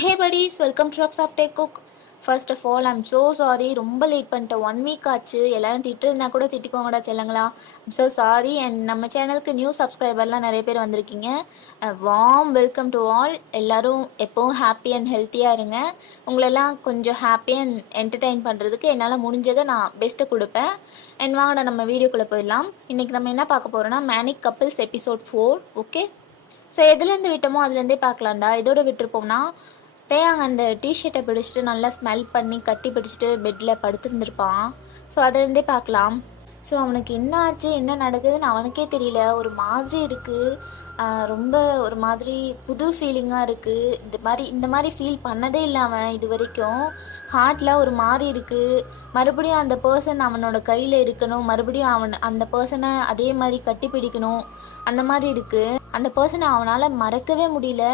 Hey buddies, welcome to Trucks of Tech Cook. First of all, I'm so sorry. ரொம்ப late பண்ணிட்டேன். 1 week ஆச்சு. எல்லாரும் திட்டுறதுனா கூட திட்டிக்கோங்கடா செல்லங்களா. I'm so sorry. And நம்ம சேனலுக்கு நியூ சப்ஸ்கிரைபர்லாம் நிறைய பேர் வந்திருக்கீங்க. Warm welcome to all. எல்லாரும் எப்போவும் ஹாப்பி அண்ட் ஹெல்த்தியாக இருங்க. உங்களெல்லாம் கொஞ்சம் ஹாப்பி அண்ட் என்டர்டெயின் பண்ணுறதுக்கு என்னால் முடிஞ்சதை நான் பெஸ்ட்டை கொடுப்பேன். அண்ட் வாங்கடா நம்ம வீடியோக்குள்ளே போயிடலாம். இன்றைக்கி நம்ம என்ன பார்க்க போகிறோன்னா மேனிக் கப்பிள்ஸ் எபிசோட் 4. ஓகே, ஸோ எதுலேருந்து விட்டோமோ அதுலேருந்தே பார்க்கலாம்டா. இதோட விட்டுருப்போம்னா தேயாங்க அந்த டிஷர்ட்டை பிடிச்சிட்டு நல்லா ஸ்மெல் பண்ணி கட்டி பிடிச்சிட்டு பெட்டில் படுத்துருந்துருப்பான். ஸோ அதுலேருந்தே பார்க்கலாம். ஸோ அவனுக்கு என்ன ஆச்சு, என்ன நடக்குதுன்னு அவனுக்கே தெரியல. ஒரு மாதிரி இருக்குது, ரொம்ப ஒரு மாதிரி புது ஃபீலிங்காக இருக்குது. இந்த மாதிரி ஃபீல் பண்ணதே இல்லை அவன் இது வரைக்கும். ஹார்ட்டில் ஒரு மாதிரி இருக்குது. மறுபடியும் அந்த பர்சன் அவனோட கையில் இருக்கணும், மறுபடியும் அந்த பர்சனை அதே மாதிரி கட்டி பிடிக்கணும், அந்த மாதிரி இருக்குது. அந்த பர்சனை அவனால் மறக்கவே முடியல.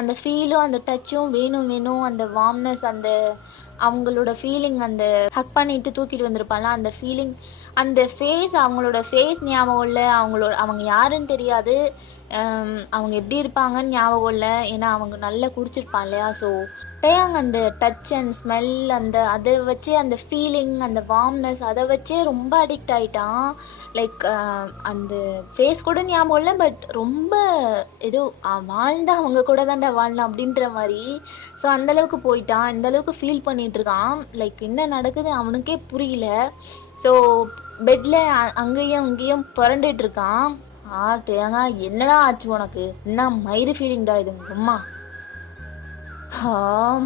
அந்த ஃபீலும் அந்த டச்சும் வேணும், அந்த வார்ம்னஸ், அந்த அவங்களோட ஃபீலிங், அந்த ஹக் பண்ணிட்டு தூக்கிட்டு வந்திருப்பான்ல அந்த ஃபீலிங், அந்த ஃபேஸ், அவங்களோட ஃபேஸ் ஞாபகம் இல்லை, அவங்க யாருன்னு தெரியாது, அவங்க எப்படி இருப்பாங்கன்னு ஞாபகம் இல்லை. ஏன்னா அவங்க நல்லா குடிச்சிருப்பான் இல்லையா. ஸோ டேயாங் அந்த டச் அண்ட் ஸ்மெல், அதை வச்சே அந்த ஃபீலிங், அந்த வார்ம்னஸ், அதை வச்சே ரொம்ப அடிக்ட் ஆகிட்டான். லைக் அந்த ஃபேஸ் கூட ஞாபகம் இல்லை, பட் ரொம்ப ஏதோ வாழ்ந்தா அவங்க கூட தான்டா வாழலாம் அப்படின்ற மாதிரி. ஸோ அந்தளவுக்கு போயிட்டான், இந்தளவுக்கு ஃபீல் பண்ணிகிட்ருக்கான். லைக் என்ன நடக்குது அவனுக்கே புரியல. ஸோ பெட்டில் அங்கேயும் அங்கேயும் புரண்டுட்டு இருக்கான். டேங்க என்னடா ஆச்சு உனக்கு, என்ன மயிறு ஃபீலிங்டா இது அம்மா,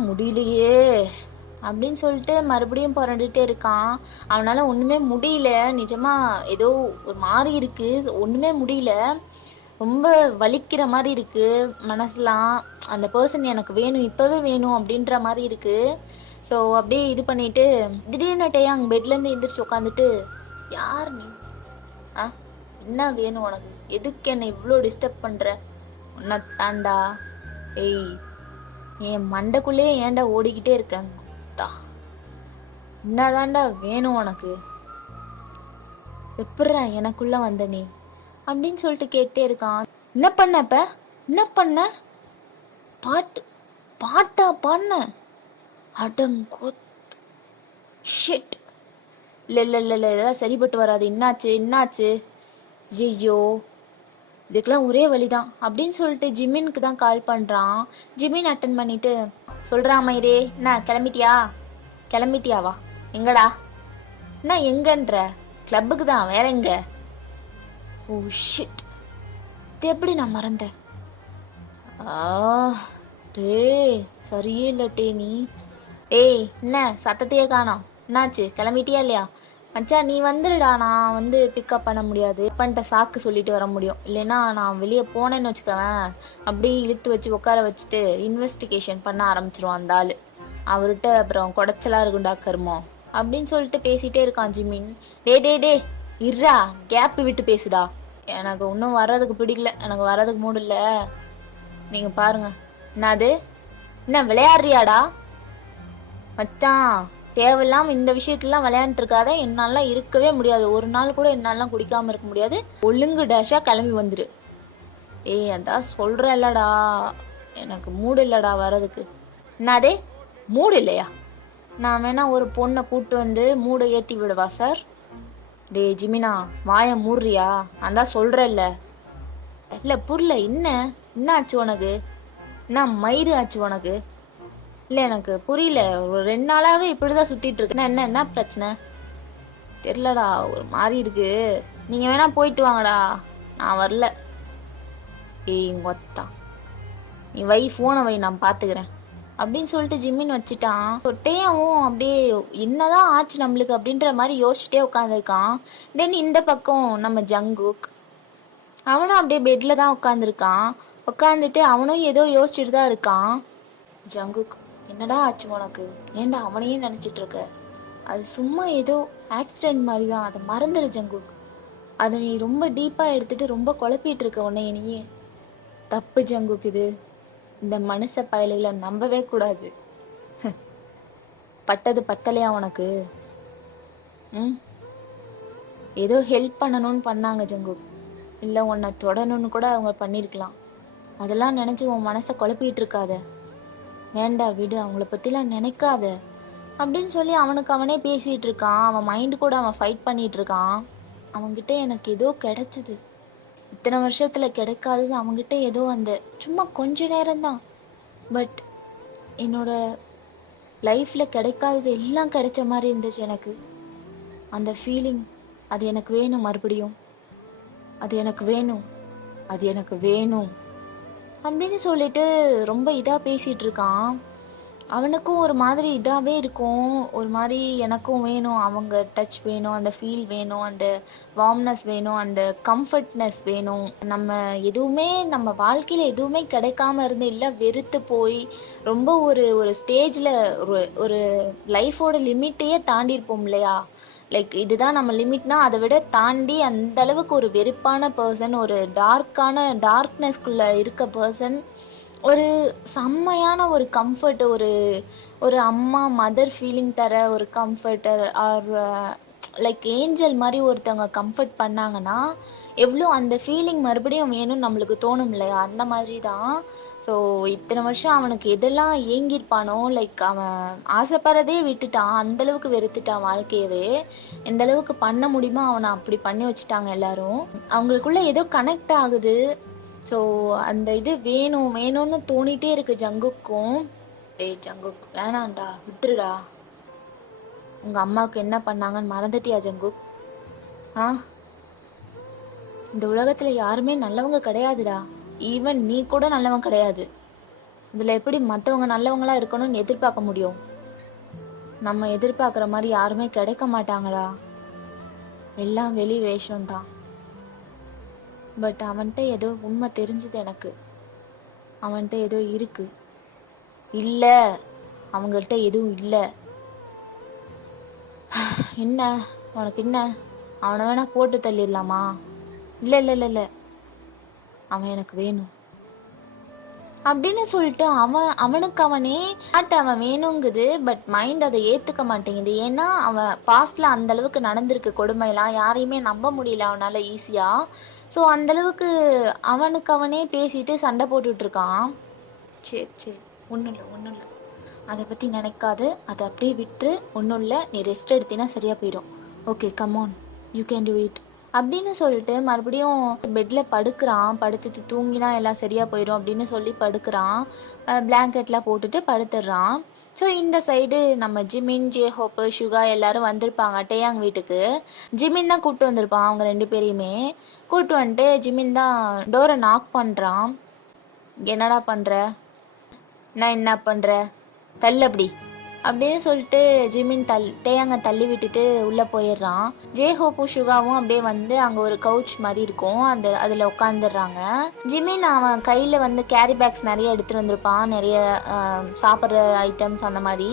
முடியலையே அப்படின்னு சொல்லிட்டு மறுபடியும் புரண்டுட்டே இருக்கான். அவனால் ஒன்றுமே முடியல. நிஜமாக ஏதோ ஒரு மாதிரி இருக்குது, ஒன்றுமே முடியல. ரொம்ப வலிக்கிற மாதிரி இருக்குது மனசுலாம். அந்த பர்சன் எனக்கு வேணும், இப்போவே வேணும் அப்படின்ற மாதிரி இருக்குது. ஸோ அப்படியே இது பண்ணிவிட்டு திடீர்னு டேயாங் பெட்லேருந்து எந்திரிச்சு உட்காந்துட்டு, யார் நீ, என்ன வேணும் உனக்கு, எதுக்கு என்னை இவ்வளோ டிஸ்டர்ப் பண்ணுற, உன்னை தாண்டா, ஏய் என் மண்டைக்குள்ளேயே ஏன்டா ஓடிக்கிட்டே இருக்கேன், என்னதாண்டா வேணும் உனக்கு, எப்பட்றா எனக்குள்ள வந்த நீ அப்படின்னு சொல்லிட்டு கேட்டே இருக்கான். என்ன பண்ண இப்ப, என்ன பண்ண, பாட்டா பாடின, அடங்கோ ஷிட், இல்லை இதெல்லாம் சரிப்பட்டு வராது, என்னாச்சு ஐயோ இதுக்கெல்லாம் ஒரே வழிதான் அப்படின்னு சொல்லிட்டு ஜிமினுக்கு தான் கால் பண்ணுறான். ஜிமின் அட்டன் பண்ணிட்டு சொல்கிறான், மயிரே என்ன கிளம்பிட்டியாவா, எங்கடா, என்ன எங்கன்ற, கிளப்புக்கு தான், வேற எங்க, ஓ ஷிட், இது எப்படி நான் மறந்தேன், டே சரியே இல்லை டே நீ, ஏய் என்ன சத்தத்தையே காணோம், என்னாச்சு கிளம்பிட்டியா இல்லையா, மச்சான் நீ வந்துடுடா, நான் வந்து பிக்கப் பண்ண முடியாது, பண்ணிட்ட சாக்கு சொல்லிட்டு வர முடியும், இல்லைன்னா நான் வெளியே போனேன்னு வச்சுக்கவேன், அப்படியே இழுத்து வச்சு உட்கார வச்சுட்டு இன்வெஸ்டிகேஷன் பண்ண ஆரம்பிச்சிருவான் அந்த ஆள், அவர்கிட்ட அப்புறம் குடைச்சலா இருக்குண்டா கருமம் அப்படின்னு சொல்லிட்டு பேசிகிட்டே இருக்கான் ஜிமின். டே இர்ரா, கேப்பு விட்டு பேசுடா, எனக்கு இன்னும் வர்றதுக்கு பிடிக்கல, எனக்கு வர்றதுக்கு மூடு இல்லை, நீங்கள் பாருங்க, என்னது என்ன விளையாடுறியாடா மச்சான், தேவையில்லாமல் இந்த விஷயத்துலாம் விளையாண்டுருக்காத, என்னாலாம் இருக்கவே முடியாது, ஒரு நாள் கூட என்னாலாம் குடிக்காமல் இருக்க முடியாது, ஒழுங்கு டேஷாக கிளம்பி வந்துடு. ஏய் அதான் சொல்கிற இல்லடா, எனக்கு மூடு இல்லைடா வர்றதுக்கு. என்னதே மூடு இல்லையா, நான் வேணா ஒரு பொண்ணை கூப்பிட்டு வந்து மூடை ஏற்றி விடுவா சார். டே ஜிமினா வாயை மூடுறியா, நான் தான் சொல்கிறேன் இல்லை புரியல, என்ன ஆச்சு உனக்கு, என்ன மயிறு ஆச்சு உனக்கு, இல்லை எனக்கு புரியல, ஒரு 2 நாளாகவே இப்படி தான் சுற்றிட்டு இருக்கு, என்ன பிரச்சனை தெரிலடா, ஒரு மாதிரி இருக்கு, நீங்கள் வேணா போயிட்டு வாங்கடா, நான் வரல. ஏய் ஒத்தான், நீ ஃபோனை வை, நான் பார்த்துக்கிறேன் அப்படின்னு சொல்லிட்டு ஜிம்மின் வச்சுட்டான். டேயாவும் அப்படியே என்னதான் ஆச்சு நம்மளுக்கு அப்படின்ற மாதிரி யோசிச்சுட்டே உட்காந்துருக்கான். தென் இந்த பக்கம் நம்ம ஜங்குக், அவனும் அப்படியே பெட்டில் தான் உட்காந்துட்டு அவனும் ஏதோ யோசிச்சுட்டு தான் இருக்கான். ஜங்குக் என்னடா ஆச்சு உனக்கு, ஏன்டா அவனையே நினச்சிட்டு இருக்க, அது சும்மா ஏதோ ஆக்சிடென்ட் மாதிரி தான், அதை மறந்துடு ஜங்குக், அதை நீ ரொம்ப டீப்பாக எடுத்துகிட்டு ரொம்ப குழப்பிட்டு இருக்க உன்னைய நீயே, தப்பு ஜங்குக், இது இந்த மனுஷ பயல்களை நம்பவே கூடாது, பட்டது பத்தலையா உனக்கு, ஏதோ ஹெல்ப் பண்ணணும்னு பண்ணாங்க ஜங்குக், இல்லை உன்னை தொடணும்னு கூட அவங்க பண்ணியிருக்கலாம், அதெல்லாம் நினச்சி உன் மனசை குழப்பிட்டு இருக்காத, வேண்டா விடு, அவங்கள பற்றிலாம் நினைக்காத அப்படின்னு சொல்லி அவனுக்கு அவனே பேசிகிட்டு இருக்கான். அவன் மைண்டு கூட அவன் ஃபைட் பண்ணிகிட்டு இருக்கான். அவன்கிட்ட எனக்கு ஏதோ கிடைச்சிது, இத்தனை வருஷத்தில் கிடைக்காதது அவன்கிட்ட ஏதோ அந்த சும்மா கொஞ்ச நேரம்தான். பட் என்னோட லைஃப்பில் கிடைக்காதது எல்லாம் கிடைச்ச மாதிரி இருந்துச்சு எனக்கு. அந்த ஃபீலிங், அது எனக்கு வேணும், மறுபடியும் அது எனக்கு வேணும், அது எனக்கு வேணும் அப்படின்னு சொல்லிட்டு ரொம்ப இதாக பேசிகிட்டு இருக்கான். அவனுக்கும் ஒரு மாதிரி இதாகவே இருக்கும், ஒரு மாதிரி எனக்கும் வேணும், அவங்க டச் வேணும், அந்த ஃபீல் வேணும், அந்த வார்ம்னஸ் வேணும், அந்த கம்ஃபர்ட்னஸ் வேணும். நம்ம எதுவுமே நம்ம வாழ்க்கையில் எதுவுமே கிடைக்காம இருந்து இல்லை வெறுத்து போய் ரொம்ப ஒரு ஒரு ஸ்டேஜில் ஒரு ஒரு லைஃபோட லிமிட்டையே தாண்டியிருப்போம் இல்லையா? லைக் இதுதான் நம்ம லிமிட்னா அதை விட தாண்டி அந்த அளவுக்கு ஒரு வெறுப்பான பர்சன், ஒரு டார்க்னஸ்குள்ளே இருக்க பர்சன், ஒரு செம்மையான ஒரு கம்ஃபர்ட், ஒரு ஒரு அம்மா மதர் ஃபீலிங் தர ஒரு கம்ஃபர்ட்டர் ஆர் லைக் ஏஞ்சல் மாதிரி ஒருத்தவங்க கம்ஃபர்ட் பண்ணாங்கன்னா எவ்வளோ அந்த ஃபீலிங் மறுபடியும் வேணும்னு நம்மளுக்கு தோணும் இல்லையா? அந்த மாதிரி தான். ஸோ இத்தனை வருஷம் அவனுக்கு எதெல்லாம் ஏங்கியிருப்பானோ, லைக் அவன் ஆசைப்படுறதே விட்டுட்டான், அந்தளவுக்கு வெறுத்துட்டான் வாழ்க்கையவே. எந்த அளவுக்கு பண்ண முடியுமோ அவனை அப்படி பண்ணி வச்சுட்டாங்க எல்லாரும். அவங்களுக்குள்ள ஏதோ கனெக்ட் ஆகுது. ஸோ அந்த இது வேணும் வேணும்னு தோணிகிட்டே இருக்குது ஜங்குக்கும். டேய் ஜங்குக், வேணாண்டா, விட்டுருடா. உங்கள் அம்மாவுக்கு என்ன பண்ணாங்கன்னு மறந்துட்டியா ஜங்குக்? இந்த உலகத்தில் யாருமே நல்லவங்க கிடையாதுடா. ஈவன் நீ கூட நல்லவன் கிடையாது. இதில் எப்படி மற்றவங்க நல்லவங்களாக இருக்கணும்னு எதிர்பார்க்க முடியும்? நம்ம எதிர்பார்க்குற மாதிரி யாருமே கிடைக்க மாட்டாங்கடா. எல்லாம் வெளி வேஷம்தான். பட் அவன்கிட்ட ஏதோ உண்மை தெரிஞ்சுது எனக்கு. அவன்கிட்ட ஏதோ இருக்கு. இல்லை, அவங்கள்ட்ட எதுவும் இல்லை. என்ன உனக்கு என்ன? அவனை வேணா போட்டு தள்ளிடலாமா? இல்லை இல்லை இல்லை இல்லை, அவன் எனக்கு வேணும் அப்படின்னு சொல்லிட்டு அவனுக்கு அவனே அவன் வேணுங்குது. பட் மைண்ட் அதை ஏற்றுக்க மாட்டேங்குது. ஏன்னா அவன் பாஸ்டில் அந்தளவுக்கு நடந்திருக்கு கொடுமைலாம், யாரையுமே நம்ப முடியல அவனால் ஈஸியாக. ஸோ அந்தளவுக்கு அவனுக்கு அவனே பேசிட்டு சண்டை போட்டுட்ருக்கான். சரி ஒன்றும் இல்லை, அதை பற்றி நினைக்காது, அதை அப்படியே விட்டுரு, ஒன்றும் இல்லை, நீ ரெஸ்ட் எடுத்தினா சரியாக போயிடும். Okay come on, you can do it அப்படின்னு சொல்லிட்டு மறுபடியும் பெட்டில் படுக்கிறான். படுத்துட்டு தூங்கினா எல்லாம் சரியாக போயிடும் அப்படின்னு சொல்லி படுக்கிறான். பிளாங்கெட்லாம் போட்டுட்டு படுத்துடுறான். ஸோ இந்த சைடு நம்ம ஜிமின், ஜேஹோப்பு, சுகா எல்லாரும் வந்திருப்பாங்க டேயாங் வீட்டுக்கு. ஜிமின் தான் கூப்பிட்டு வந்திருப்பான் அவங்க 2 பேரையுமே. கூப்பிட்டு வந்துட்டு ஜிமின் தான் டோரை நாக் பண்ணுறான். என்னடா பண்ணுற? நான் என்ன பண்ணுற? தள்ளு அப்படி அப்படின்னு சொல்லிட்டு ஜிமின் டேயாங்க தள்ளி விட்டுட்டு உள்ளே போயிடுறான். ஜேஹோப்பு சுகாவும் அப்படியே வந்து அங்கே ஒரு கவுச் மாதிரி இருக்கும், அதில் உட்காந்துடுறாங்க. ஜிமின் அவன் கையில் வந்து கேரி பேக்ஸ் நிறைய எடுத்துகிட்டு வந்திருப்பான், நிறைய சாப்பிட்ற ஐட்டம்ஸ் அந்த மாதிரி.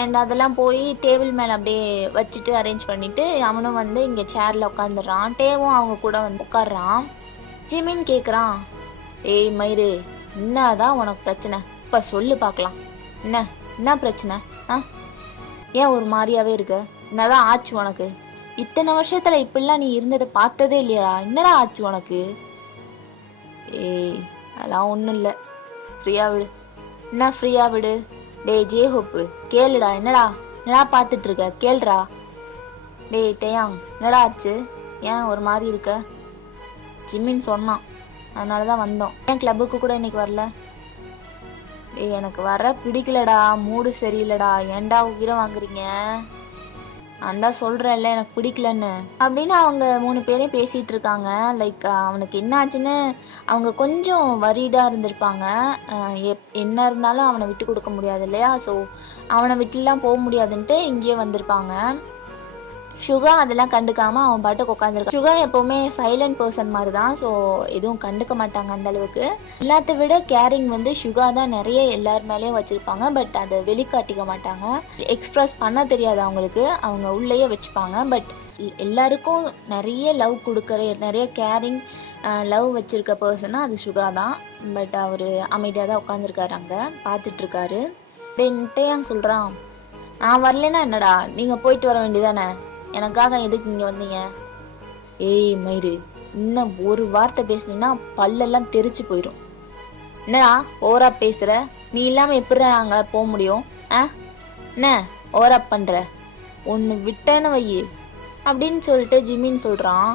அண்ட் அதெல்லாம் போய் டேபிள் மேலே அப்படியே வச்சுட்டு அரேஞ்ச் பண்ணிவிட்டு அவனும் வந்து இங்கே சேரில் உட்காந்துடுறான். டேவும் அவங்க கூட வந்து உட்காடுறான். ஜிமின் கேட்குறான், ஏய் மயிறு, என்னதான் உனக்கு பிரச்சனை? இப்போ சொல்லு பார்க்கலாம். என்ன பிரச்சனை? ஏன் ஒரு மாதிரியாவே இருக்க? என்னதான் ஆச்சு உனக்கு? இத்தனை வருஷத்துல இப்படிலாம் நீ இருந்ததை பார்த்ததே இல்லையடா. என்னடா ஆச்சு உனக்கு? ஏய் அதெல்லாம் ஒன்றும் இல்லை, ஃப்ரீயா விடு. என்ன ஃப்ரீயா விடு? டேய் ஜேஹோப்பு கேளுடா. என்னடா பார்த்துட்டு இருக்க? கேளுடா. டேய் டேயாங், என்னடா ஆச்சு? ஏன் ஒரு மாதிரி இருக்க? ஜிம்மின்னு சொன்னான், அதனால தான் வந்தோம். ஏன் கிளப்புக்கு கூட இன்னைக்கு வரல? எனக்கு வர பிடிக்கலடா, மூடு சரியில்லடா. ஏன்டா உயிரை வாங்குறீங்க? நான் தான் சொல்கிறேன்ல எனக்கு பிடிக்கலன்னு அப்படின்னு அவங்க 3 பேரையும் பேசிகிட்டு இருக்காங்க. லைக் அவனுக்கு என்ன ஆச்சுன்னு அவங்க கொஞ்சம் வரிடாக இருந்திருப்பாங்க. என்ன இருந்தாலும் அவனை விட்டு கொடுக்க முடியாது இல்லையா? ஸோ அவனை விட்டுலாம் போக முடியாதுன்ட்டு இங்கேயே வந்திருப்பாங்க. சுகா அதெல்லாம் கண்டுக்காமல் அவன் பாட்டுக்கு உட்காந்துருக்கான். சுகா எப்போவுமே சைலண்ட் பர்சன் மாதிரி தான். ஸோ எதுவும் கண்டுக்க மாட்டாங்க அந்தளவுக்கு. எல்லாத்த விட கேரிங் வந்து சுகா தான் நிறைய எல்லார் மேலேயும் வச்சுருப்பாங்க. பட் அதை வெளிக்காட்டிக்க மாட்டாங்க, எக்ஸ்ப்ரெஸ் பண்ண தெரியாது அவங்களுக்கு, அவங்க உள்ளேயே வச்சுப்பாங்க. பட் எல்லாருக்கும் நிறைய லவ் கொடுக்குற, நிறைய கேரிங் லவ் வச்சுருக்க பர்சனாக அது சுகா தான். பட் அவர் அமைதியாக தான் உட்காந்துருக்காரு, அங்கே பார்த்துட்ருக்காரு. தென் டேயாங் சொல்கிறான், நான் வரலன்னா என்னடா, நீங்கள் போயிட்டு வர வேண்டியதானே, எனக்காக எதுக்கு இங்கே வந்தீங்க? ஏய் மயிறு, இன்னும் ஒரு வார்த்தை பேசுனீங்கன்னா பல்லெல்லாம் தெரிச்சு போயிடும். என்னடா ஓவரா பேசுகிற? நீ இல்லாமல் எப்படி நாங்கள் போக முடியும்? என்ன ஓவரப் பண்ணுற? ஒன்று விட்டேன்னு வையி அப்படின்னு சொல்லிட்டு ஜிமின் சொல்கிறான்.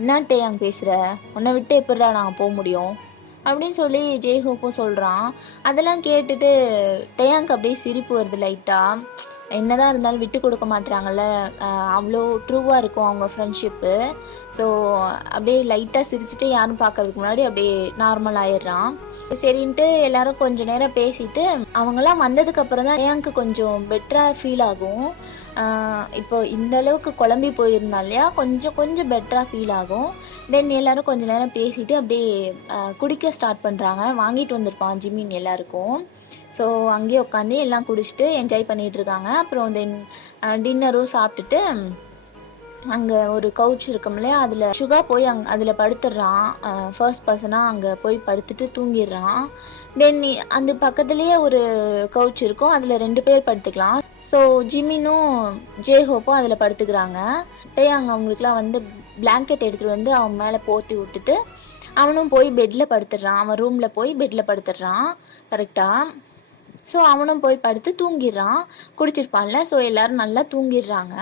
என்ன டேயாங் பேசுகிற? உன்னை விட்டு எப்படிடா நாங்கள் போக முடியும் அப்படின்னு சொல்லி ஜேஹோப்பும் சொல்கிறான். அதெல்லாம் கேட்டுட்டு டேயாங்க் அப்படியே சிரிப்பு வருது லைட்டாக. என்னதான் இருந்தாலும் விட்டு கொடுக்க மாட்டுறாங்கல்ல, அவ்வளோ ட்ரூவாக இருக்கும் அவங்க ஃப்ரெண்ட்ஷிப்பு. ஸோ அப்படியே லைட்டாக சிரிச்சுட்டு யாரும் பார்க்கறதுக்கு முன்னாடி அப்படியே நார்மல் ஆயிடுறான். சரின்ட்டு எல்லாரும் கொஞ்சம் நேரம் பேசிட்டு அவங்களாம் வந்ததுக்கு அப்புறம் தான் எனக்கு கொஞ்சம் பெட்டராக ஃபீல் ஆகும். இப்போ இந்த அளவுக்கு குழம்பி போயிருந்தா இல்லையா, கொஞ்சம் கொஞ்சம் பெட்டராக ஃபீல் ஆகும். தென் எல்லாரும் கொஞ்சம் நேரம் பேசிட்டு அப்படியே குடிக்க ஸ்டார்ட் பண்ணுறாங்க. வாங்கிட்டு வந்திருப்பான் ஜிமின் எல்லாருக்கும். ஸோ அங்கேயே உட்காந்து எல்லாம் குடிச்சிட்டு என்ஜாய் பண்ணிகிட்ருக்காங்க. அப்புறம் தென் டின்னரும் சாப்பிட்டுட்டு அங்கே ஒரு கவுச் இருக்கும் இல்லையா, அதில் சுகா போய் அதில் படுத்துடுறான். ஃபர்ஸ்ட் பர்சனாக அங்கே போய் படுத்துட்டு தூங்கிடுறான். தென் அந்த பக்கத்துலேயே ஒரு கவுச் இருக்கும், அதில் 2 பேர் படுத்துக்கலாம். ஸோ ஜிமினும் ஜேஹோப்பும் அதில் படுத்துக்கிறாங்க. அங்கே அவங்களுக்குலாம் வந்து பிளாங்கெட் எடுத்துகிட்டு வந்து அவன் மேலே போற்றி விட்டுட்டு அவனும் போய் பெட்டில் படுத்துடுறான். அவன் ரூமில் போய் பெட்டில் படுத்துடுறான் கரெக்டாக. ஸோ அவனும் போய் படுத்து தூங்கிடுறான், குடிச்சிருப்பான்ல. ஸோ எல்லோரும் நல்லா தூங்கிடுறாங்க.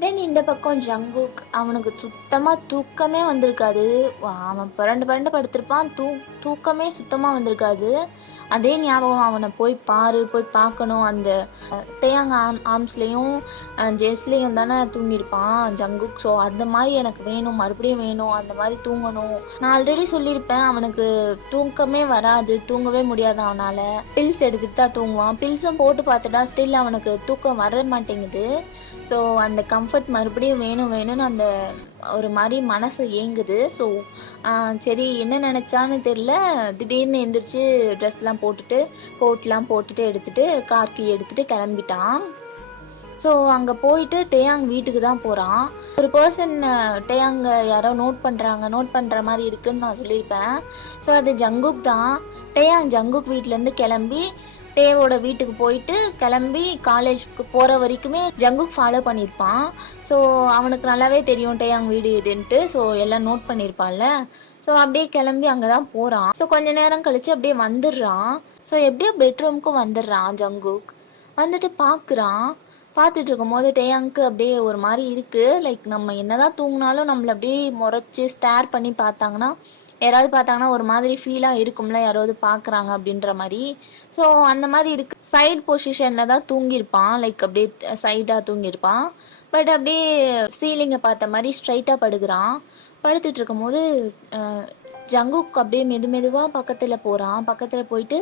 தென் இந்த பக்கம் ஜங்குக், அவனுக்கு சுத்தமாக தூக்கமே வந்திருக்காது. அவன் பரண்டு படுத்திருப்பான், தூக்கமே சுத்தமாக வந்திருக்காது. அதே ஞாபகம் அவனை போய் பார்க்கணும். அந்த டேயாங் ஆர்ம்ஸ்லேயும் ஜெஸ்லேயும் தானே தூங்கியிருப்பான் ஜங்குக். ஸோ அந்த மாதிரி எனக்கு வேணும், மறுபடியும் வேணும், அந்த மாதிரி தூங்கணும். நான் ஆல்ரெடி சொல்லியிருப்பேன், அவனுக்கு தூக்கமே வராது, தூங்கவே முடியாது அவனால். பில்ஸ் எடுத்துகிட்டு தான் தூங்குவான். பில்ஸும் போட்டு பார்த்துட்டா ஸ்டில் அவனுக்கு தூக்கம் வர மாட்டேங்குது. ஸோ அந்த கம்ஃபர்ட் மறுபடியும் வேணும்னு அந்த ஒரு மாதிரி மனசு ஏங்குது. ஸோ சரி என்ன நினச்சான்னு தெரில, திடீர்னு எந்திரிச்சு ட்ரெஸ்லாம் போட்டுட்டு கோட்லாம் போட்டுட்டு எடுத்துகிட்டு கார் கீ எடுத்துகிட்டு கிளம்பிட்டான். ஸோ அங்கே போயிட்டு டேயாங் வீட்டுக்கு தான் போகிறான். ஒரு பர்சன் டேயாங்க யாரோ நோட் பண்ணுற மாதிரி இருக்குதுன்னு நான் சொல்லியிருப்பேன். ஸோ அது ஜங்குக் தான். டேயாங் ஜங்குக் வீட்டிலேருந்து கிளம்பி டேவோட வீட்டுக்கு போயிட்டு கிளம்பி காலேஜுக்கு போகிற வரைக்குமே ஜங்குக் ஃபாலோ பண்ணியிருப்பான். ஸோ அவனுக்கு நல்லாவே தெரியும் டேயாங் வீடு இதுன்ட்டு. ஸோ எல்லாம் நோட் பண்ணியிருப்பான்ல. ஸோ அப்படியே கிளம்பி அங்கே தான் போகிறான். ஸோ கொஞ்ச நேரம் கழித்து அப்படியே வந்துடுறான். ஸோ எப்படியோ பெட்ரூமுக்கும் வந்துடுறான் ஜங்குக். வந்துட்டு பார்த்துட்டு இருக்கும் போது டேயாங்க்கு அப்படியே ஒரு மாதிரி இருக்குது. லைக் நம்ம என்னதான் தூங்கினாலும் நம்மளை அப்படியே முறைச்சி ஸ்டேர் பண்ணி யாராவது பார்த்தாங்கன்னா ஒரு மாதிரி ஃபீலாக இருக்கும்ல, யாராவது பார்க்குறாங்க அப்படின்ற மாதிரி. ஸோ அந்த மாதிரி இருக்குது. சைட் பொசிஷனில் தான் தூங்கியிருப்பான், லைக் அப்படியே சைடாக தூங்கியிருப்பான். பட் அப்படியே சீலிங்கை பார்த்த மாதிரி ஸ்ட்ரைட்டாக படுத்துட்டு இருக்கும் போது ஜங்குக் அப்படியே மெதுவாக பக்கத்தில் போயிட்டு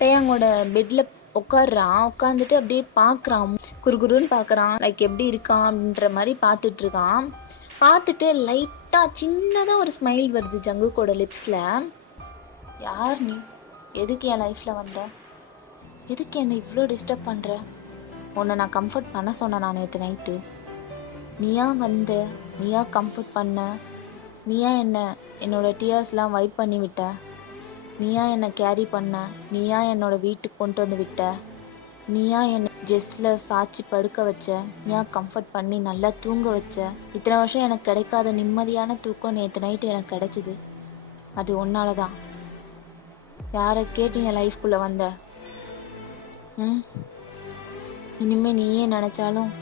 டேயாங்கோட பெட்டில் உட்காந்துட்டு அப்படியே பார்க்குறான், குறுகுறுன்னு பார்க்குறான், லைக் எப்படி இருக்கான் அப்படின்ற மாதிரி பார்த்துட்ருக்கான். பார்த்துட்டு லைட்டாக சின்னதாக ஒரு ஸ்மைல் வருது ஜங்குக்கோட லிப்ஸில். யார் நீ? எதுக்கு என் லைஃப்பில் வந்த? எதுக்கு என்னை இவ்வளோ டிஸ்டர்ப் பண்ணுற? உன்னை நான் கம்ஃபர்ட் பண்ண சொன்னேன் நான் நேற்று நைட்டு. நீயா வந்த, நீயா கம்ஃபர்ட் பண்ண, நீயா என்னோடய டியர்ஸ்லாம் வைப் பண்ணி விட்ட, நீயா என்னை கேரி பண்ண, நீயா என்னோட வீட்டுக்கு கொண்டு வந்து விட்ட, நீயா என்னை ஜெஸ்டில் சாய்ச்சி படுக்க வச்ச, நீயா கம்ஃபர்ட் பண்ணி நல்லா தூங்க வச்ச. இத்தனை வருஷம் எனக்கு கிடைக்காத நிம்மதியான தூக்கம் நேற்று நைட்டு எனக்கு கிடைச்சிது. அது உன்னால தான். யாரை கேட்டு என் லைஃப்குள்ளே வந்த? இனிமேல் நீயே நினச்சாலும்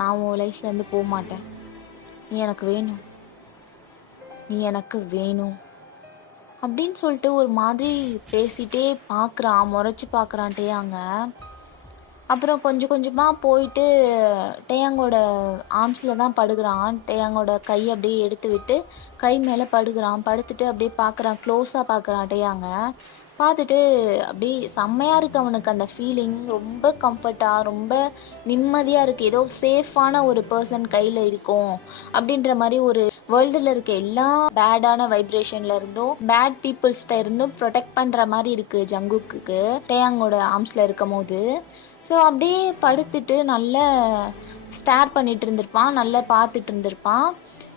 நான் உன் லைஃப்லேருந்து போக மாட்டேன். நீ எனக்கு வேணும் அப்படின்னு சொல்லிட்டு ஒரு மாதிரி பேசிகிட்டே பார்க்குறான், முறைச்சி பார்க்குறான் டேயாங்க. அப்புறம் கொஞ்சம் கொஞ்சமாக போயிட்டு டேயாங்கோட ஆர்ம்ஸில் தான் படுக்கிறான். டேயாங்கோட கையை அப்படியே எடுத்து விட்டு கை மேலே படுத்துட்டு அப்படியே பார்க்குறான், க்ளோஸாக பார்க்குறான் டேயாங்க. பார்த்துட்டு அப்படியே செம்மையாக இருக்குது அவனுக்கு அந்த ஃபீலிங். ரொம்ப கம்ஃபர்ட்டாக, ரொம்ப நிம்மதியாக இருக்குது. ஏதோ சேஃபான ஒரு பர்சன் கையில் இருக்கும் அப்படின்ற மாதிரி, ஒரு வேர்ல்டில் இருக்க எல்லா பேடான வைப்ரேஷன்ல இருந்தும் பேட் பீப்புள்ஸ்கிட்ட இருந்தும் ப்ரொடெக்ட் பண்ணுற மாதிரி இருக்குது ஜங்குக்கு டேயாங்கோட ஆர்ம்ஸில் இருக்கும் போது. ஸோ அப்படியே படுத்துட்டு நல்லா ஸ்டேர் பண்ணிட்டு இருந்திருப்பான், நல்லா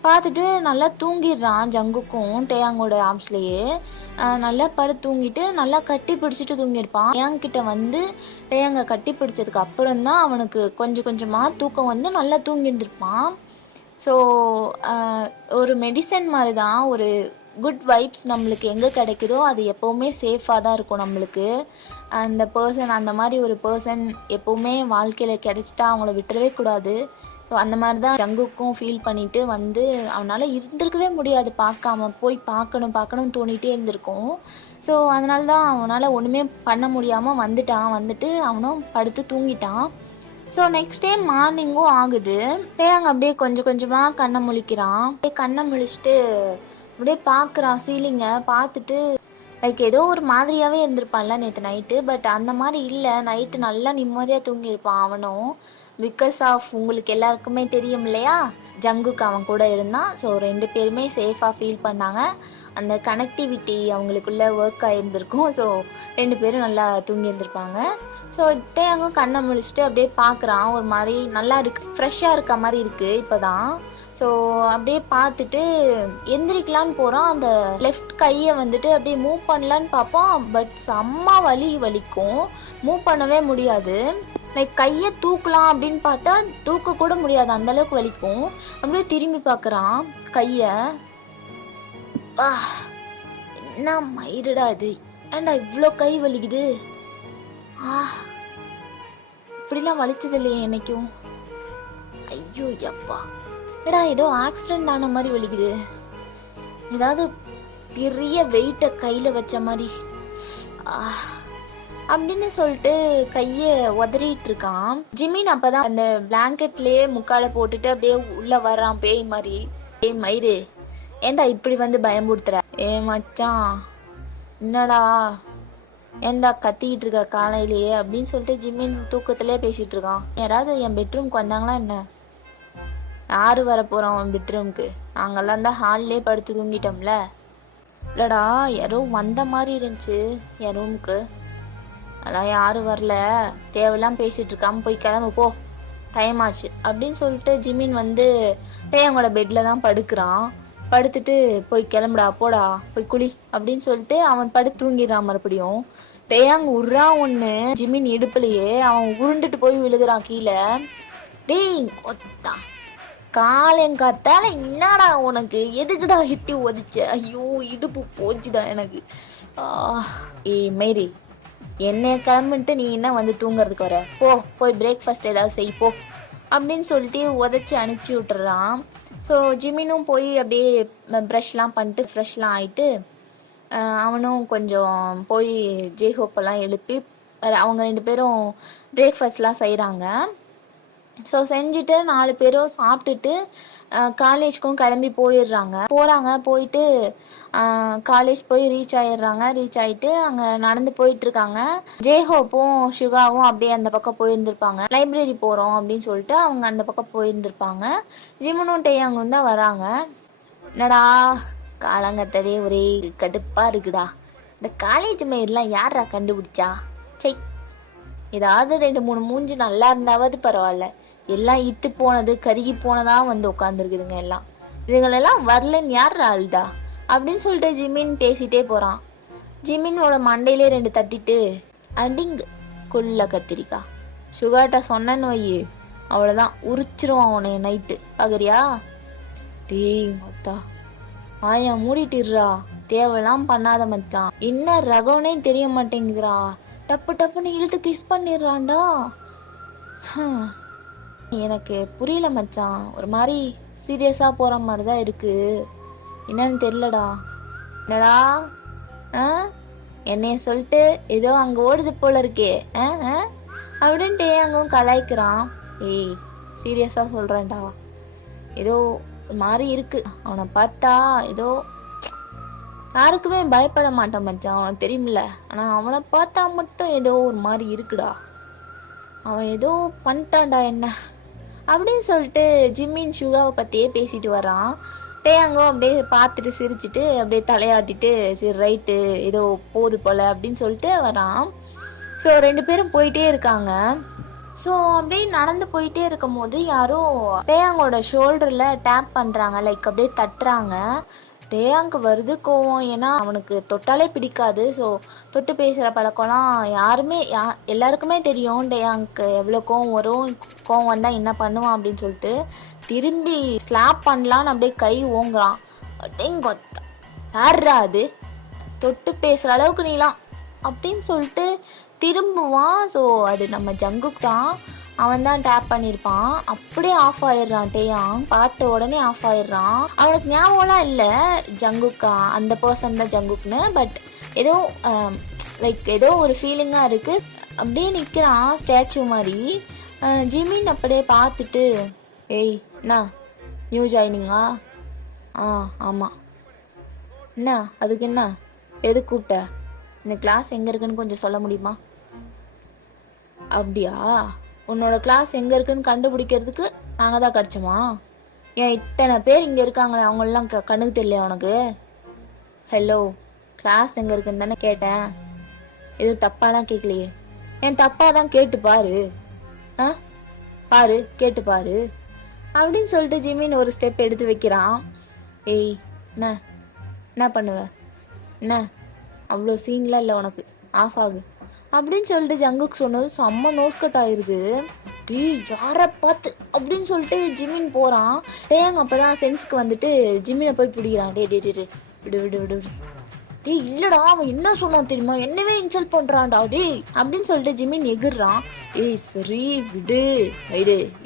பார்த்துட்டு நல்லா தூங்கிடுறான் ஜங்குக்கும் டேயாங்கோட ஆர்ம்ஸ்லேயே. நல்லா தூங்கிட்டு நல்லா கட்டி பிடிச்சிட்டு தூங்கியிருப்பான். டேயாங்கிட்ட வந்து டேயாங்க கட்டி பிடிச்சதுக்கு அப்புறம் தான் அவனுக்கு கொஞ்சம் கொஞ்சமாக தூக்கம் வந்து நல்லா தூங்கியிருந்திருப்பான். ஸோ ஒரு மெடிசன் மாதிரி தான், ஒரு குட் வைப்ஸ் நம்மளுக்கு எங்கே கிடைக்குதோ அது எப்போவுமே சேஃபாக தான் இருக்கும் நம்மளுக்கு. அந்த பர்சன் அந்த மாதிரி ஒரு பர்சன் எப்போவுமே வாழ்க்கையில் கிடைச்சிட்டா அவங்கள விட்டுறவே கூடாது. ஸோ அந்த மாதிரி தான் ஜங்குக்கும் ஃபீல் பண்ணிவிட்டு வந்து அவனால் இருந்திருக்கவே முடியாது, பார்க்காம போய் பார்க்கணும்னு தோணிகிட்டே இருந்திருக்கும். ஸோ அதனால தான் அவனால் ஒன்றுமே பண்ண முடியாமல் வந்துட்டு அவனும் படுத்து தூங்கிட்டான். ஸோ நெக்ஸ்ட் டே மார்னிங்கும் ஆகுது. டேயாங் அப்படியே கொஞ்சம் கொஞ்சமாக கண்ணை முழிக்கிறான். அப்படியே கண்ணை முழிச்சிட்டு அப்படியே பார்க்குறான் சீலிங்கை. பார்த்துட்டு லைக் ஏதோ ஒரு மாதிரியாகவே இருந்திருப்பான்ல நேற்று நைட்டு. பட் அந்த மாதிரி இல்லை, நைட்டு நல்லா நிம்மதியாக தூங்கியிருப்பான் அவனும். பிகாஸ் ஆஃப் உங்களுக்கு எல்லாருக்குமே தெரியும் இல்லையா, ஜங்குக்கு அவன் கூட இருந்தான். ஸோ 2 பேருமே சேஃபாக ஃபீல் பண்ணாங்க. அந்த கனெக்டிவிட்டி அவங்களுக்குள்ளே ஒர்க் ஆகியிருந்திருக்கும். ஸோ 2 பேரும் நல்லா தூங்கியிருந்திருப்பாங்க. ஸோ டேயாங்கும் கண்ணை முழிச்சிட்டு அப்படியே பார்க்குறான். ஒரு மாதிரி நல்லா இருக்கு, ஃப்ரெஷ்ஷாக இருக்க மாதிரி இருக்குது இப்போ தான். ஸோ அப்படியே பார்த்துட்டு எந்திரிக்கலான்னு போகிறான். அந்த லெஃப்ட் கையை வந்துட்டு அப்படியே மூவ் பண்ணலான்னு பார்ப்பான். பட் செம்ம வலிக்கும், மூவ் பண்ணவே முடியாது. லைக் கையை தூக்கலாம் அப்படின்னு பார்த்தா தூக்க கூட முடியாது, அந்தளவுக்கு வலிக்கும். அப்படியே திரும்பி பார்க்குறான் கையை. என்ன மயிருடா இது, ஏன்டா இவ்வளோ கை வலிக்குது? இப்படிலாம் வலிச்சது இல்லையே என்னைக்கும். ஐயோ யப்பா, ஏடா ஏதோ ஆக்சிடென்ட் ஆன மாதிரி வலிக்குது, ஏதாவது பெரிய வெயிட்டை கையில் வச்ச மாதிரி அப்படின்னு சொல்லிட்டு கையை உதறிட்டு இருக்கான். ஜிமின் அப்பதான் அந்த பிளாங்கெட்லேயே முக்கால போட்டுட்டு அப்படியே உள்ள வர்றான் பேய் மாதிரி. ஏய் மயிறு, ஏண்டா இப்படி வந்து பயம்படுத்துற? ஏ மச்சான் என்னடா, ஏண்டா கத்திக்கிட்டு இருக்க காலையிலேயே அப்படின்னு சொல்லிட்டு ஜிமின் தூக்கத்திலே பேசிட்டு இருக்கான். யாராவது என் பெட்ரூம்க்கு வந்தாங்களா என்ன? யாரு வர போறோம் அவன் பெட்ரூம்க்கு? நாங்கெல்லாம் தான் ஹால்லே படுத்து தூங்கிட்டோம்ல. இல்லடா யாரோ வந்த மாதிரி இருந்துச்சு என் ரூமுக்கு, அதான் யாரும் வரல, தேவையெல்லாம் பேசிட்டு இருக்காம போய் கிளம்பு போ, டைம் ஆச்சு அப்படின்னு சொல்லிட்டு ஜிமின் வந்து டேயாங்கோட பெட்ல தான் படுக்கிறான். படுத்துட்டு போய் கிளம்புடா போடா போய் குளி அப்படின்னு சொல்லிட்டு அவன் படுத்து தூங்கிடுறான். மறுபடியும் டேயாங் உர்றான் ஒன்று ஜிமின் இடுப்புலையே. அவன் உருண்டுட்டு போய் விழுகிறான் கீழே. டேய் கொத்தா, காலங்காத்தால என்னடா உனக்கு, எதுக்குடா ஹிட்டி ஒதிச்ச? ஐயோ இடுப்பு போச்சுடா எனக்கு. ஏய் மேரி, என்னை கிளம்பிட்டு நீ என்ன வந்து தூங்குறதுக்கு வர? போய் பிரேக்ஃபாஸ்ட் ஏதாவது செய் போ அப்படின்னு சொல்லிட்டு உதச்சி அனுப்பிச்சி விட்டுறான். ஸோ ஜிமினும் போய் அப்படியே ப்ரஷ்லாம் பண்ணிட்டு ஃப்ரெஷ்லாம் ஆகிட்டு அவனும் கொஞ்சம் போய் ஜேஹோப்பெல்லாம் எழுப்பி அவங்க 2 பேரும் பிரேக்ஃபாஸ்ட்லாம் செய்கிறாங்க. ஸோ செஞ்சுட்டு 4 பேரும் சாப்பிட்டுட்டு காலேஜ்க்கும் கிளம்பி போயிட்டு காலேஜ் போய் ரீச் ஆகிட்டு அங்கே நடந்து போயிட்டுருக்காங்க. ஜேஹோப்பும் ஷுகாவும் அப்படியே அந்த பக்கம் போயிருந்திருப்பாங்க. லைப்ரரி போகிறோம் அப்படின்னு சொல்லிட்டு அவங்க அந்த பக்கம் போயிருந்திருப்பாங்க. ஜிமுனும் டேயாங்கும் தான் வராங்க. என்னடா காலங்கத்ததே ஒரே கடுப்பாக இருக்குடா, இந்த காலேஜ் மயிரெலாம் யாரா கண்டுபிடிச்சா? சை, ஏதாவது 2-3 மூஞ்சி நல்லா இருந்தாவது பரவாயில்ல, எல்லாம் இத்து போனது கருகி போனதான் வந்து உட்காந்துருக்குதுங்க எல்லாம். இதுங்களெல்லாம் வரலன்னு யார் ஆள்டா அப்படின்னு சொல்லிட்டு ஜிமின் பேசிட்டே போகிறான். ஜிமினோட மண்டையிலே 2 தட்டிட்டு அடிங்கு கொல்ல கத்திரிக்கா, சுகாட்டா சொன்னேன்னு வை அவ்வளோதான், உரிச்சிருவான் உன்னை நைட்டு, பார்க்குறியா? டேய் மொத்தா ஆயா மூடிட்டுறா, தேவையெல்லாம் பண்ணாத மச்சான், என்ன ரகம்னே தெரிய மாட்டேங்குதுரா, டப்புன்னு இழுத்து கிஸ் பண்ணிடுறான்டா. எனக்கு புரியல மச்சான், ஒரு மாதிரி சீரியஸாக போகிற மாதிரி தான் இருக்குது, என்னன்னு தெரிலடா. என்னடா என்னைய சொல்லிட்டு ஏதோ அங்கே ஓடுது போல இருக்கே அப்படின்ட்டு அங்கவும் கலாய்க்கிறான். ஏய் சீரியஸாக சொல்கிறேன்டா, ஏதோ ஒரு மாதிரி இருக்கு, அவனை பார்த்தா ஏதோ யாருக்குமே பயப்பட மாட்டான் மச்சான், அவனுக்கு தெரியுமில்ல, ஆனால் அவனை பார்த்தா மட்டும் ஏதோ ஒரு மாதிரி இருக்குடா, அவன் ஏதோ பண்ணிட்டான்டா என்ன அப்படின்னு சொல்லிட்டு ஜிம்மின் ஷுகாவை பற்றியே பேசிட்டு வரான். டேயாங்கோ அப்படியே பார்த்துட்டு சிரிச்சுட்டு அப்படியே தலையாட்டிட்டு சரி ரைட்டு ஏதோ போகுது போல் அப்படின்னு சொல்லிட்டு வரான். ஸோ 2 பேரும் போயிட்டே இருக்காங்க. ஸோ அப்படியே நடந்து போயிட்டே இருக்கும் போது யாரோ டேயாங்கோட ஷோல்டரில் டேப் பண்ணுறாங்க, லைக் அப்படியே தட்டுறாங்க. டேயாங்க்கு வருது கோவம், ஏன்னா அவனுக்கு தொட்டாலே பிடிக்காது. ஸோ தொட்டு பேசுகிற பழக்கம்லாம் எல்லாருக்குமே தெரியும் டேயாங்க்கு எவ்வளோ கோவம் வரும், கோவம் வந்தால் என்ன பண்ணுவான் அப்படின்னு சொல்லிட்டு திரும்பி ஸ்லாப் பண்ணலான்னு அப்படியே கை ஓங்குறான். அப்படிங்கொத்த யார்ரா அது, தொட்டு பேசுகிற அளவுக்கு நீலாம் அப்படின்னு சொல்லிட்டு திரும்புவான். ஸோ அது நம்ம ஜங்குக் தான். அவன் தான் டேப் பண்ணியிருப்பான். அப்படியே ஆஃப் ஆயிடுறான் டேயாங். பார்த்த உடனே ஆஃப் ஆயிடுறான். அவனுக்கு ஞாபகம்லாம் இல்லை ஜங்குக்கா அந்த பர்சன் தான் ஜங்குக்னு. பட் ஏதோ லைக் ஏதோ ஒரு ஃபீலிங்காக இருக்குது. அப்படியே நிற்கிறான் ஸ்டாச்சு மாதிரி. ஜிமின் அப்படியே பார்த்துட்டு, ஏய் என்ன நியூ ஜாயினிங்கா? ஆமாம். என்ன அதுக்கு என்ன, எது கூப்பிட்ட? இந்த கிளாஸ் எங்கே இருக்குன்னு கொஞ்சம் சொல்ல முடியுமா? அப்படியா, உன்னோட கிளாஸ் எங்கே இருக்குன்னு கண்டுபிடிக்கிறதுக்கு நாங்கள் தான் கிடச்சோமா? ஏன் இத்தனை பேர் இங்கே இருக்காங்களே, அவங்களெலாம் கண்ணுக்கு தெரியலையா உனக்கு? ஹலோ, கிளாஸ் எங்கே இருக்குன்னு தானே கேட்டேன். எதுவும் தப்பாலாம் கேட்கலையே. ஏன் தப்பாக தான் கேட்டு பாரு. பாரு கேட்டு பாரு அப்படின்னு சொல்லிட்டு ஜிமின் ஒரு ஸ்டெப் எடுத்து வைக்கிறான். ஏய் என்ன பண்ணுவ? என்ன அவ்வளோ சீன்லாம் இல்லை உனக்கு, ஆஃப் ஆகு அப்படின்னு சொல்லிட்டு ஜங்குக் சொன்னது செம்ம நோஸ் கட் ஆயிடுது. டீ யாரை பார்த்து அப்படின்னு சொல்லிட்டு ஜிமின் போகிறான். டேங்க அப்போ தான் சென்ஸ்க்கு வந்துட்டு ஜிமினை போய் பிடிக்கிறான். டே விடு விடு விடு விடு. டே இல்லைடா, அவன் என்ன சொன்னான் தெரியுமா, என்னவே இன்சல்ட் பண்ணுறான்டா டே அப்படின்னு சொல்லிட்டு ஜிமின் எகிர்றான். ஏய் சரி விடு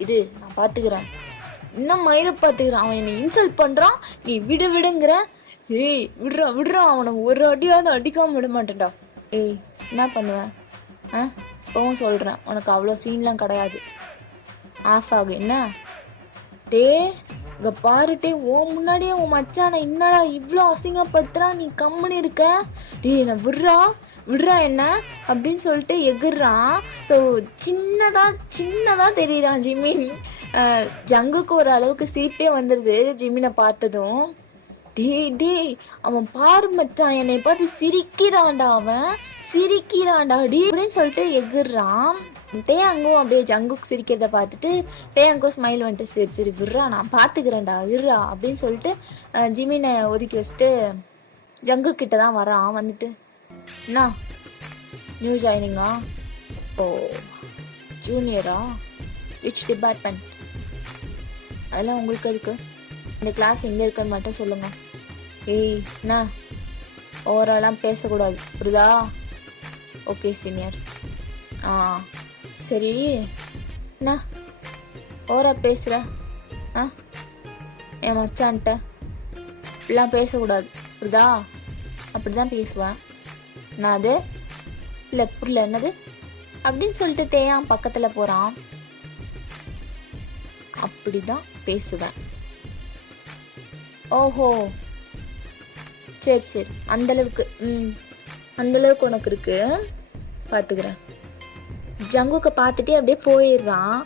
இரு நான் பார்த்துக்கிறேன், இன்னும் மயிரை பார்த்துக்கிறேன். அவன் என்னை இன்சல்ட் பண்ணுறான், நீ விடுங்கிற. ஏய் விடுறான் அவனை ஒரு அடியாவது அடிக்காமல் விட மாட்டேன்டா. ஏய் என்ன பண்ணுவேன்? இப்போவும் சொல்கிறேன், உனக்கு அவ்வளோ சீன்லாம் கிடையாது. ஆஃப் ஆகு. என்ன டே இங்கே பாருட்டே, ஓ முன்னாடியே உன் மச்சானை என்னடா இவ்வளோ அசிங்கப்படுத்துறான், நீ கம்முன்னு இருக்க. டே நான் விடுறா என்ன அப்படின்னு சொல்லிட்டு எகிர்றான். ஸோ சின்னதாக தெரியுறான் ஜிமின். ஜங்குக்கு ஒரு அளவுக்கு சிரிப்பே வந்துடுது ஜிமினை பார்த்ததும். டே அவன் பாரு மச்சான், என்னை பார்த்து சிரிக்கிறான்டா டி அப்படின்னு சொல்லிட்டு எகிர்றான். டேயாங்கும் அப்படியே ஜங்குக் சிரிக்கிறத பார்த்துட்டு டேயாங்கும் ஸ்மைல் வந்துட்டு, சரி விட்றா நான் பார்த்துக்கிறேன்டா விட்றா அப்படின்னு சொல்லிட்டு ஜிமினை ஒதுக்கி வச்சுட்டு ஜங்குக் கிட்ட தான் வரான். வந்துட்டு, என்ன நியூ ஜாயினிங்கா? ஓ ஜூனியரா? Which department? அதெல்லாம் உங்களுக்கு இருக்கு. இந்த கிளாஸ் எங்கே இருக்குன்னு மட்டும் சொல்லுங்கள். ஏய் என்ன ஓவராலாம் பேசக்கூடாது புரியுதா? Okay senior. சரி என்ன ஓவரா பேசுகிற? என் மச்சான்ட்ட இப்படிலாம் பேசக்கூடாது புரியுதா? அப்படி தான் பேசுவேன் நான். அது இல்லை புரியல என்னது அப்படின்னு சொல்லிட்டு டேயான் பக்கத்தில் போகிறான். அப்படி தான் பேசுவேன். ஓஹோ சரி அந்தளவுக்கு அந்தளவுக்கு உனக்கு இருக்கு, பார்த்துக்கிறேன். ஜங்குக்கை பார்த்துட்டே அப்படியே போயிடுறான்.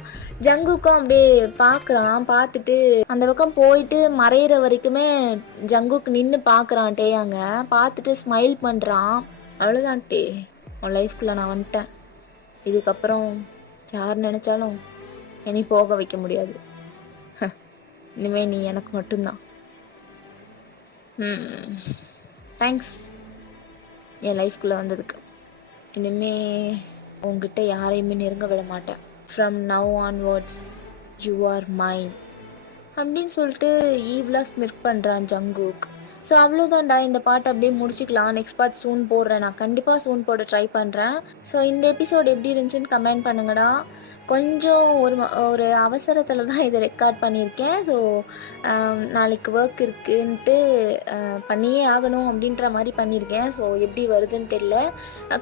ஜங்குக்கும் அப்படியே பார்க்குறான். பார்த்துட்டு அந்த பக்கம் போயிட்டு மறையிற வரைக்குமே ஜங்குக்கு நின்று பார்க்குறான் டேயாங்க. பார்த்துட்டு ஸ்மைல் பண்ணுறான். அவ்வளோதான் டே, உன் லைஃப்குள்ளே நான் வந்துட்டேன். இதுக்கப்புறம் யார் நினச்சாலும் என்னை போக வைக்க முடியாது. இனிமேல் நீ எனக்கு மட்டும்தான். தேங்க்ஸ் என் லைஃப்குள்ளே வந்ததுக்கு. இனிமே உங்ககிட்ட யாரையுமே நெருங்க விட மாட்டேன். From now onwards you are mine அப்படின்னு சொல்லிட்டு ஈவ்லாக ஸ்மிர்க் பண்ணுறான் ஜங்குக். ஸோ அவ்வளோதான்டா, இந்த பாட்டை அப்படியே முடிச்சுக்கலாம். நெக்ஸ்ட் பார்ட் சூன் போடுறேன், நான் கண்டிப்பாக சூன் போட ட்ரை பண்ணுறேன். ஸோ இந்த எபிசோடு எப்படி இருந்துச்சுன்னு கமெண்ட் பண்ணுங்கடா. கொஞ்சம் ஒரு அவசரத்தில் தான் இதை ரெக்கார்ட் பண்ணியிருக்கேன். ஸோ நாளைக்கு ஒர்க் இருக்குன்ட்டு பண்ணியே ஆகணும் அப்படின்ற மாதிரி பண்ணியிருக்கேன். ஸோ எப்படி வருதுன்னு தெரியல,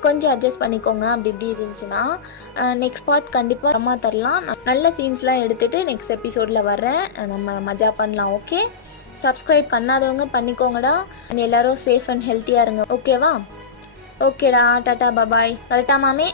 கொஞ்சம் அட்ஜஸ்ட் பண்ணிக்கோங்க. அப்படி இப்படி இருந்துச்சுன்னா நெக்ஸ்ட் பார்ட் கண்டிப்பாக அம்மா தரலாம். நல்ல சீன்ஸ்லாம் எடுத்துகிட்டு நெக்ஸ்ட் எபிசோடில் வர்றேன், நம்ம மஜா பண்ணலாம். ஓகே, சப்ஸ்கிரைப் பண்ணாதவங்க பண்ணிக்கோங்கடா. எல்லாரும் சேஃப் அண்ட் ஹெல்த்தியாக இருங்க. ஓகேவா? ஓகேடா, டாட்டா பாபாய். வரட்டா மாமே?